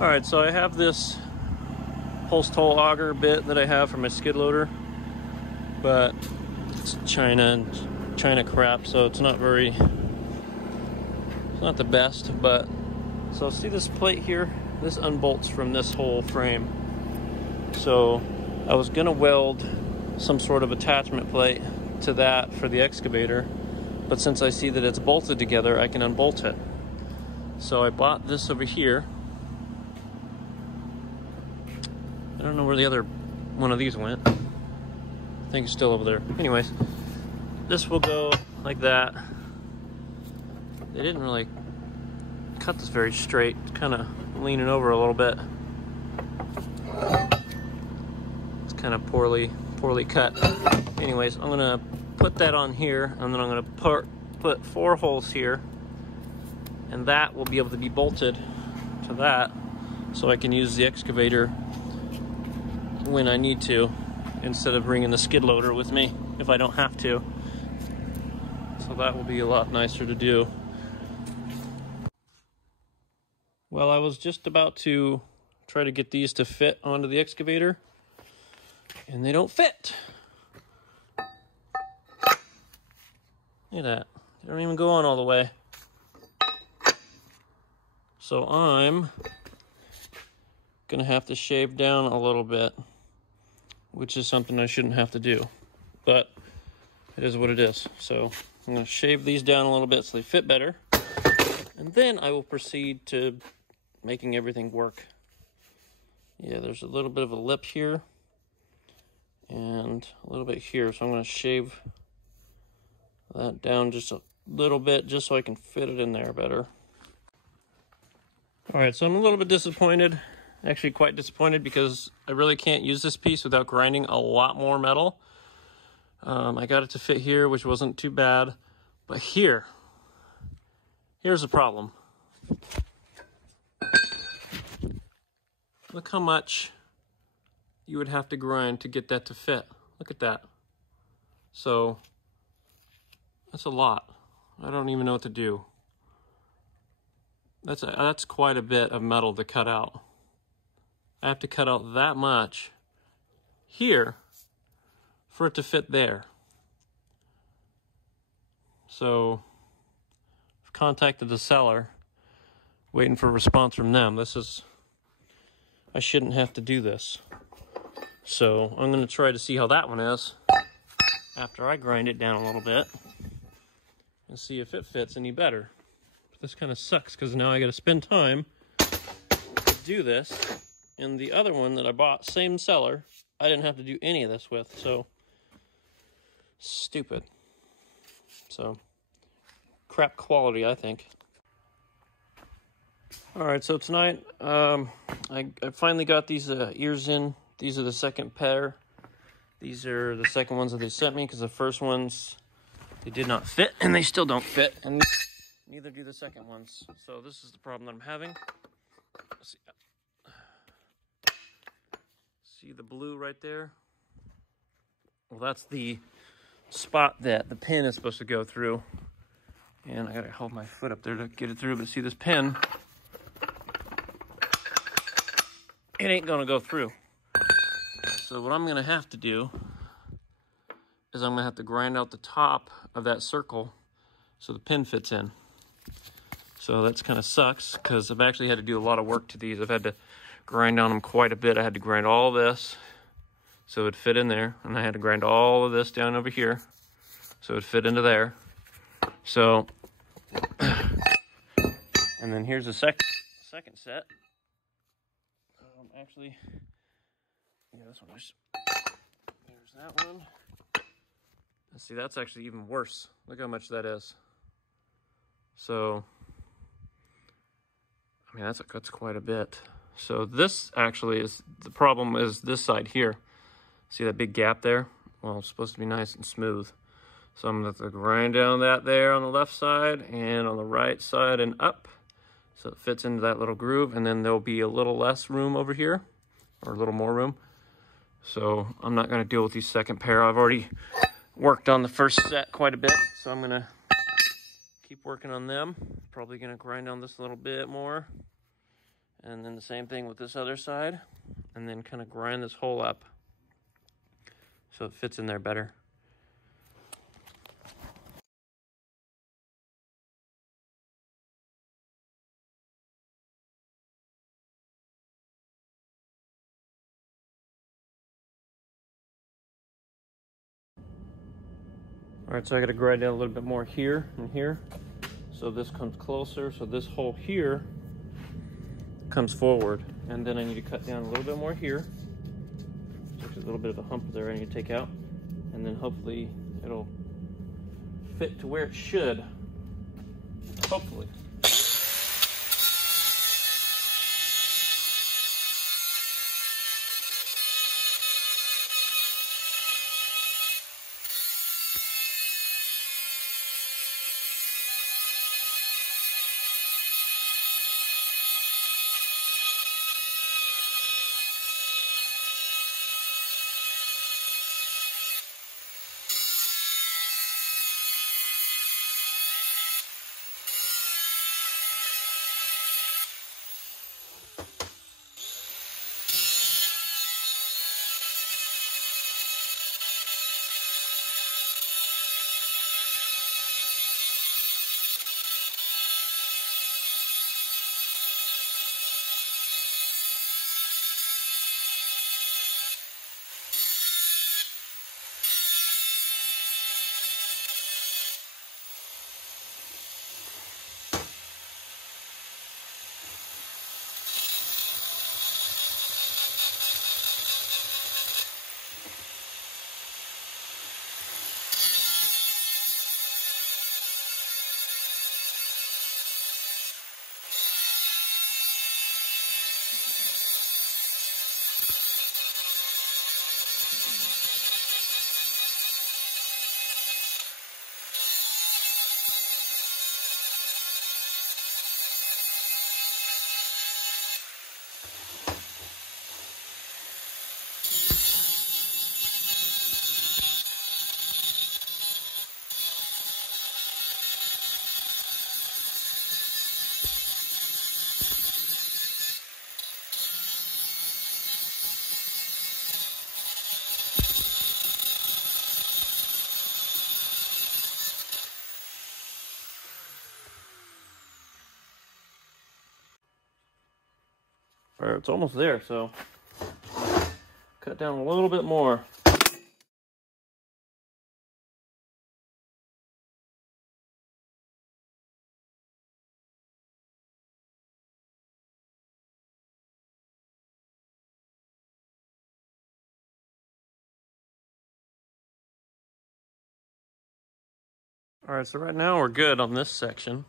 All right, so I have this post hole auger bit that I have for my skid loader, but it's China crap, so it's not the best. But so see this plate here, this unbolts from this whole frame. So I was gonna weld some sort of attachment plate to that for the excavator, but since I see that it's bolted together, I can unbolt it. So I bought this over here. I don't know where the other one of these went. I think it's still over there. Anyways, this will go like that. They didn't really cut this very straight. It's kind of leaning over a little bit. It's kind of poorly cut. Anyways, I'm gonna put that on here, and then I'm gonna put 4 holes here, and that will be able to be bolted to that, so I can use the excavator when I need to, instead of bringing the skid loader with me if I don't have to. So that will be a lot nicer to do. Well, I was just about to try to get these to fit onto the excavator, and they don't fit. Look at that. They don't even go on all the way. So I'm gonna have to shave down a little bit, which is something I shouldn't have to do, but it is what it is. So I'm gonna shave these down a little bit so they fit better, and then I will proceed to making everything work. Yeah, there's a little bit of a lip here and a little bit here, so I'm gonna shave that down just a little bit just so I can fit it in there better. All right, so I'm a little bit disappointed, actually quite disappointed, because I really can't use this piece without grinding a lot more metal. I got it to fit here, which wasn't too bad, but here's the problem. Look how much you would have to grind to get that to fit. Look at that. So that's a lot. I don't even know what to do. That's quite a bit of metal to cut out. I have to cut out that much here for it to fit there. So I've contacted the seller, waiting for a response from them. I shouldn't have to do this. So I'm gonna try to see how that one is after I grind it down a little bit and see if it fits any better. But this kind of sucks because now I gotta spend time to do this. And the other one that I bought, same seller, I didn't have to do any of this with, so stupid. So crap quality, I think. All right, so tonight I finally got these ears in. These are the second pair. These are the second ones that they sent me, because the first ones, they did not fit, and they still don't fit, and neither do the second ones. So this is the problem that I'm having. Let's see the blue right there? Well, that's the spot that the pin is supposed to go through. And I gotta hold my foot up there to get it through, but see this pin? It ain't gonna go through. So what I'm gonna have to do is I'm gonna have to grind out the top of that circle so the pin fits in. So that's kind of sucks, because I've actually had to do a lot of work to these. I've had to grind on them quite a bit. I had to grind all this so it would fit in there, and I had to grind all of this down over here so it would fit into there. So, and then here's the second set. Actually, yeah, this one. There's that one. Let's see, that's actually even worse. Look how much that is. So, I mean, that's quite a bit. So this actually is, the problem is this side here. See that big gap there? Well, it's supposed to be nice and smooth. So I'm gonna have to grind down that there on the left side and on the right side and up, so it fits into that little groove, and then there'll be a little less room over here, or a little more room. So I'm not gonna deal with these second pair. I've already worked on the first set quite a bit, so I'm gonna keep working on them. Probably gonna grind on this a little bit more, And then the same thing with this other side. And then kind of grind this hole up so it fits in there better. All right, so I got to grind down a little bit more here and here. So this comes closer. So this hole here comes forward. And then I need to cut down a little bit more here. There's a little bit of a hump there I need to take out. And then hopefully it'll fit to where it should. Hopefully. All right, it's almost there, so cut down a little bit more. All right, so right now we're good on this section.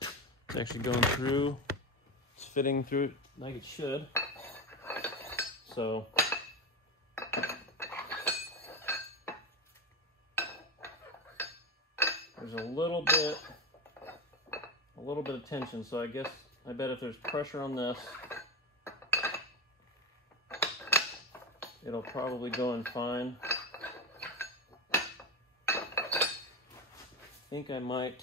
It's actually going through, it's fitting through it like it should. So there's a little bit of tension. So I bet if there's pressure on this, it'll probably go in fine. I think I might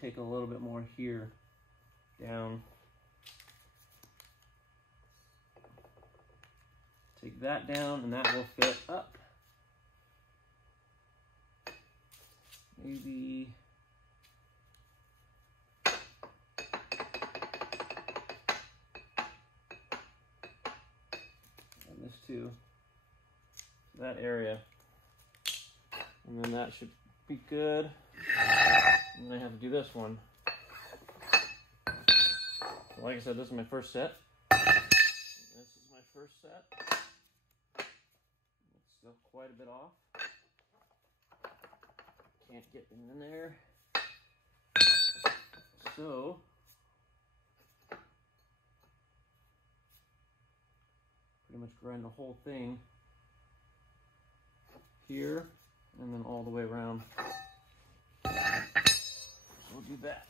take a little bit more here down. Take that down and that will fit up. Maybe and this too. That area. And then that should be good. And then I have to do this one. So like I said, this is my first set. This is my first set. It's still quite a bit off. Can't get in there. So pretty much grind the whole thing here and then all the way around. So we'll do that.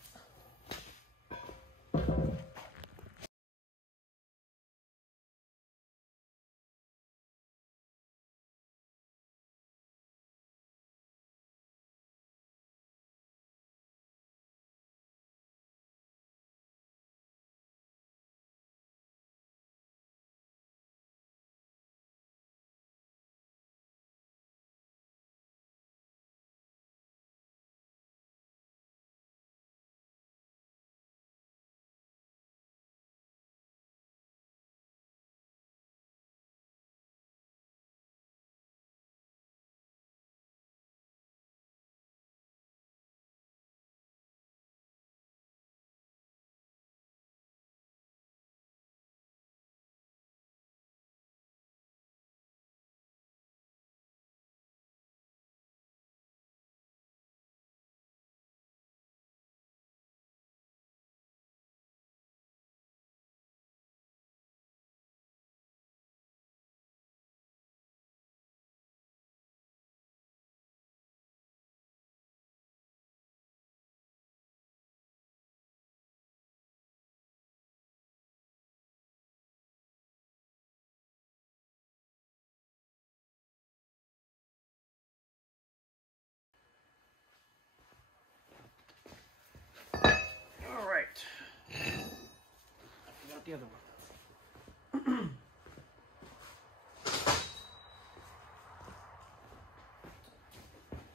the other one.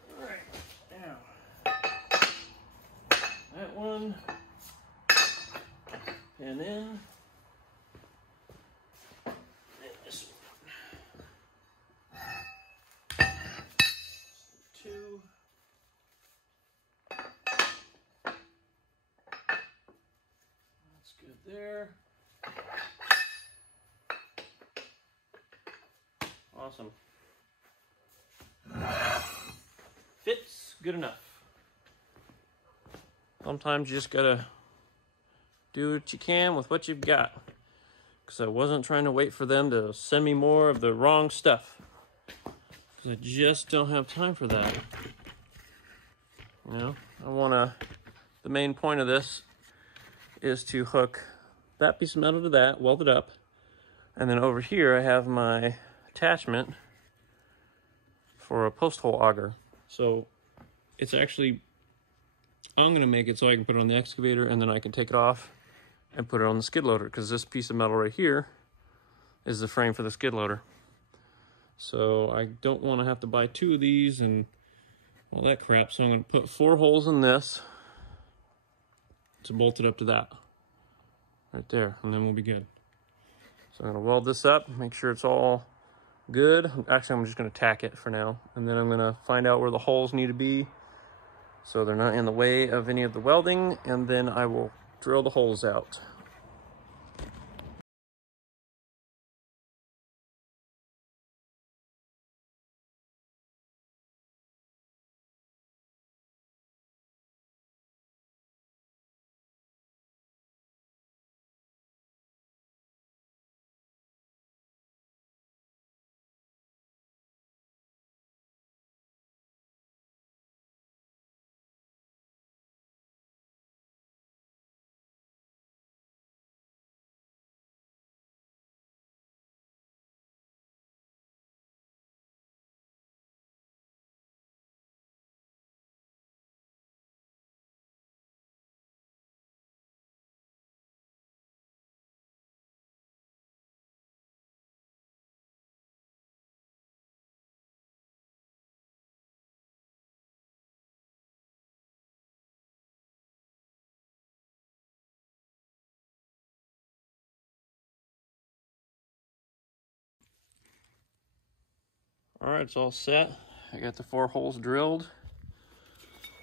All right, now that one, pin in, and this one. Two. That's good there. Awesome. Fits good enough. Sometimes you just gotta do what you can with what you've got. Because I wasn't trying to wait for them to send me more of the wrong stuff. Because I just don't have time for that. You know, the main point of this is to hook that piece of metal to that, weld it up. And then over here I have my attachment for a post hole auger. So it's actually, I'm gonna make it so I can put it on the excavator and then I can take it off and put it on the skid loader, because this piece of metal right here is the frame for the skid loader. So I don't want to have to buy two of these and all that crap. So I'm going to put 4 holes in this to bolt it up to that right there, and then we'll be good. So I'm going to weld this up, make sure it's all good. Actually, I'm just going to tack it for now, and then I'm going to find out where the holes need to be so they're not in the way of any of the welding, and then I will drill the holes out. All right, it's all set. I got the 4 holes drilled.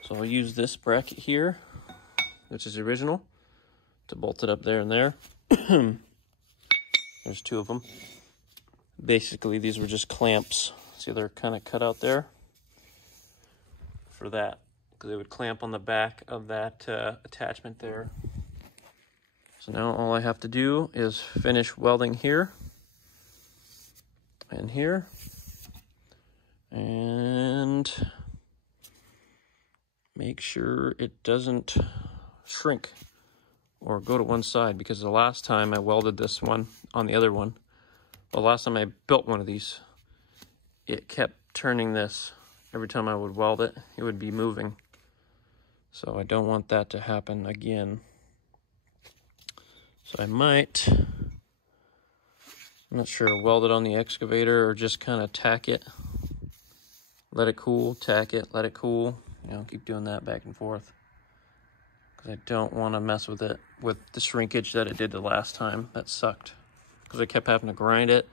So I'll use this bracket here, which is the original, to bolt it up there and there. There's 2 of them. Basically, these were just clamps. See, they're kind of cut out there for that, because they would clamp on the back of that attachment there. So now all I have to do is finish welding here and here, and make sure it doesn't shrink or go to one side, because the last time I welded this one on the other one, the last time I built one of these, it kept turning this. Every time I would weld it, it would be moving. So I don't want that to happen again. So I might, I'm not sure, weld it on the excavator or just kind of tack it. Let it cool, tack it, let it cool. You know, keep doing that back and forth, because I don't want to mess with it with the shrinkage that it did the last time. That sucked, because I kept having to grind it,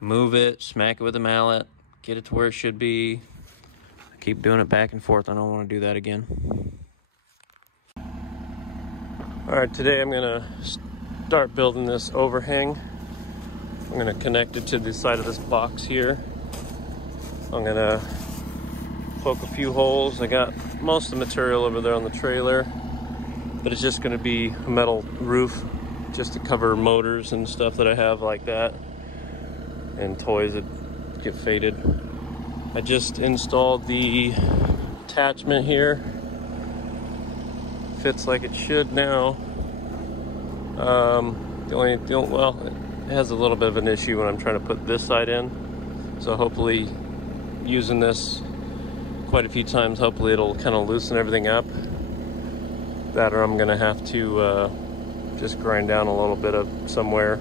move it, smack it with a mallet, get it to where it should be. I keep doing it back and forth. I don't want to do that again. All right, today I'm gonna start building this overhang. I'm gonna connect it to the side of this box here. I'm gonna poke a few holes. I got most of the material over there on the trailer, but it's just gonna be a metal roof just to cover motors and stuff that I have like that, and toys that get faded. I just installed the attachment here. Fits like it should now. Well, it has a little bit of an issue when I'm trying to put this side in. So hopefully, using this quite a few times, hopefully it'll kind of loosen everything up. That, or I'm gonna have to just grind down a little bit of somewhere.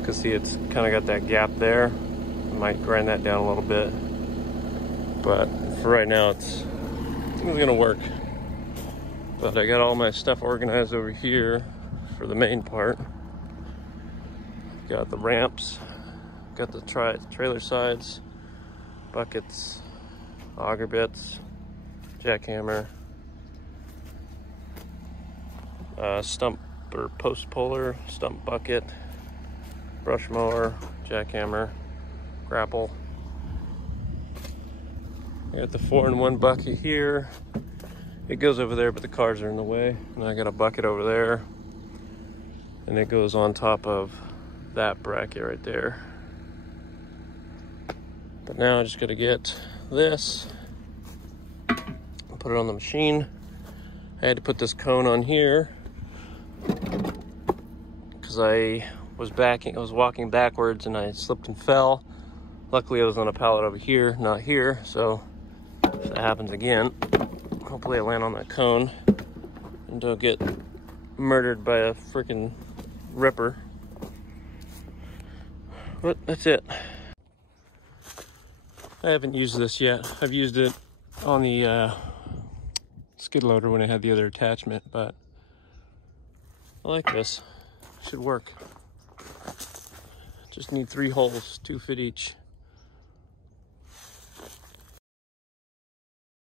Because see, it's kind of got that gap there. I might grind that down a little bit. But for right now, I think it's gonna work. But I got all my stuff organized over here for the main part. Got the ramps, got the trailer sides, buckets, auger bits, jackhammer, stump or post puller, stump bucket, brush mower, jackhammer, grapple. I got the 4-in-1 bucket here. It goes over there, but the cars are in the way. And I got a bucket over there. And it goes on top of that bracket right there. But now I just gotta get this, put it on the machine. I had to put this cone on here because I was walking backwards and I slipped and fell. Luckily I was on a pallet over here, not here, so if that happens again, hopefully I land on that cone and don't get murdered by a freaking ripper. But that's it. I haven't used this yet. I've used it on the skid loader when I had the other attachment, but I like this. Should work. Just need 3 holes, 2 fit each.